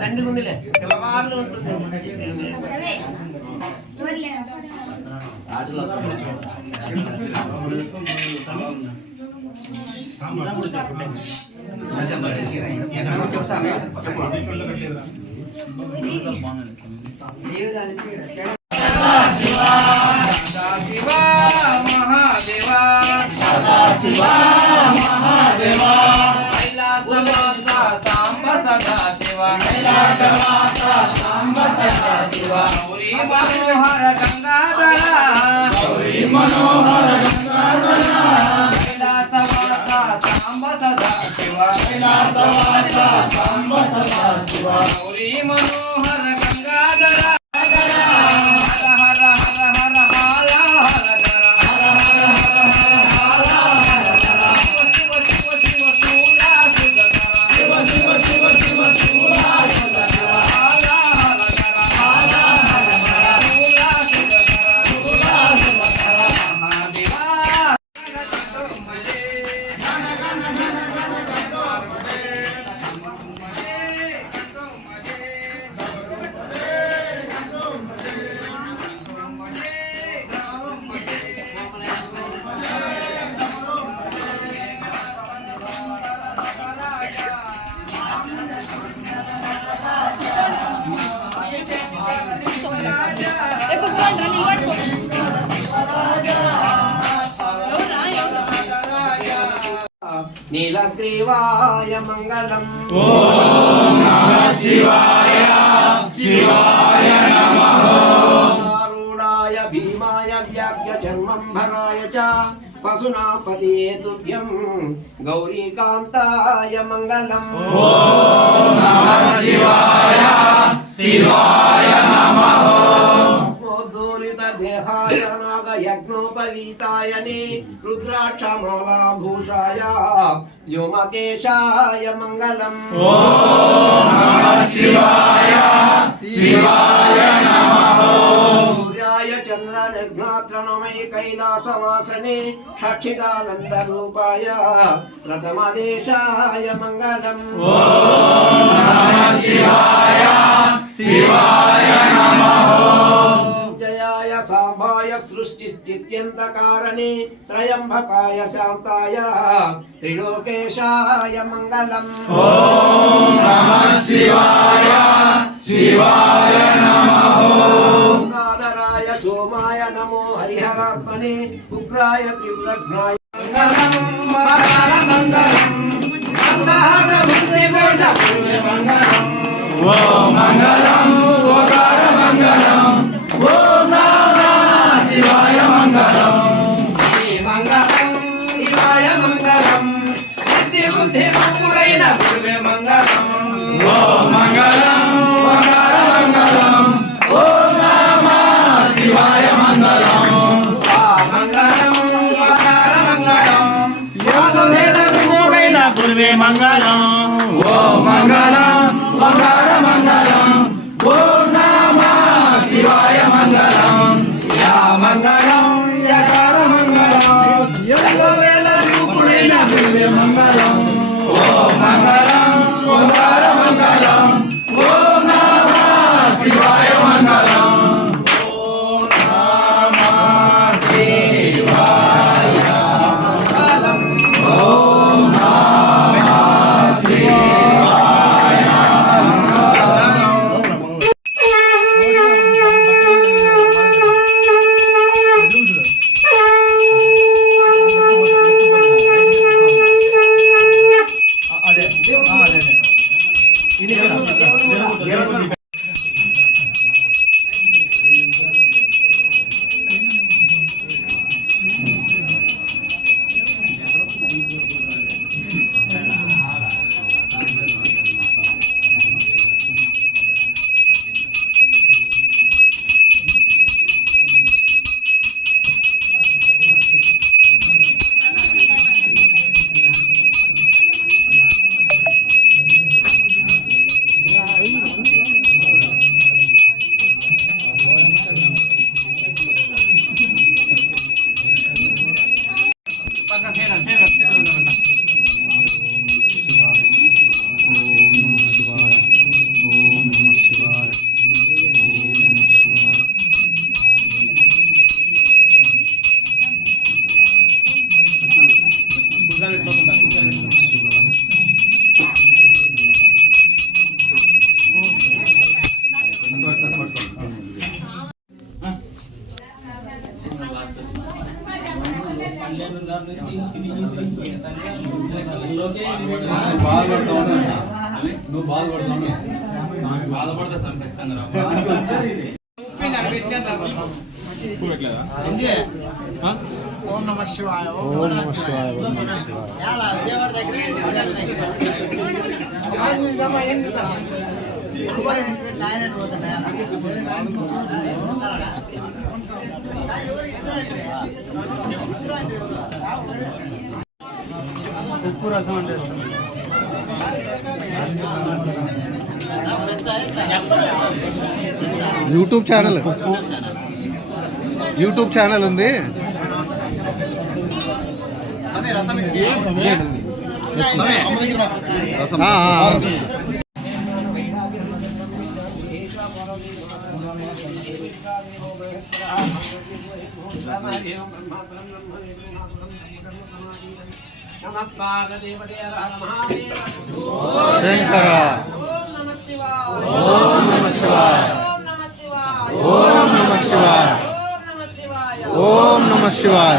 దండుకు ఉందిలే తెల్లవారులు ఉంటుంది చెప్తాను చెప్పు मनोहर गंगाधरा गौरी मनोहर गंगाधरा कैलासवासा सांब सदा शिवा कैलासवासा सांब सदा शिवा गौरी मनोहर నీలగ్రీవాయ మంగళం. ఓం నమ శివాయ శివాయ నమః భీమాయ వ్యాప్య చర్మంభరాయ చ పశునాపతియే తుభ్యం గౌరీకాంతాయ మంగళం. ఓం నమ శివాయ. శివాయ నమః. యజ్ఞోపవీతాయనే రుద్రాక్షమాలాభూషాయ వ్యోమకేశాయ మంగళం సూర్యాయ చంద్ర కైలాసవాసనే షక్షిదానంద రూపాయ ప్రథమదేశాయ మంగళం జయాయ సాంబాయ సృష్టి స్థిత్యంతకారణే త్రయంబకాయ శాంతాయ త్రిలోకేశాయ మంగళం నాదరాయ సోమాయ నమో హరిహరాత్మనే ఉగ్రాయ త్రివ్రఘ్నాయ మంగళం మంగళం మంగళం పుణ్య మంగళం నువ్వు బాధపడతావు బాధపడతా చంపేస్తాను ఓం నమ శివాయ ఓం నమ శివాయ ఓం నమ శివాయ. ఉప్పు రసం అంటే. YouTube channel. యూట్యూబ్ ఛానల్ ఉంది. ఆ, శంకర ఓం నమ శివాయ ఓం నమ శివాయ ఓం నమ శివాయ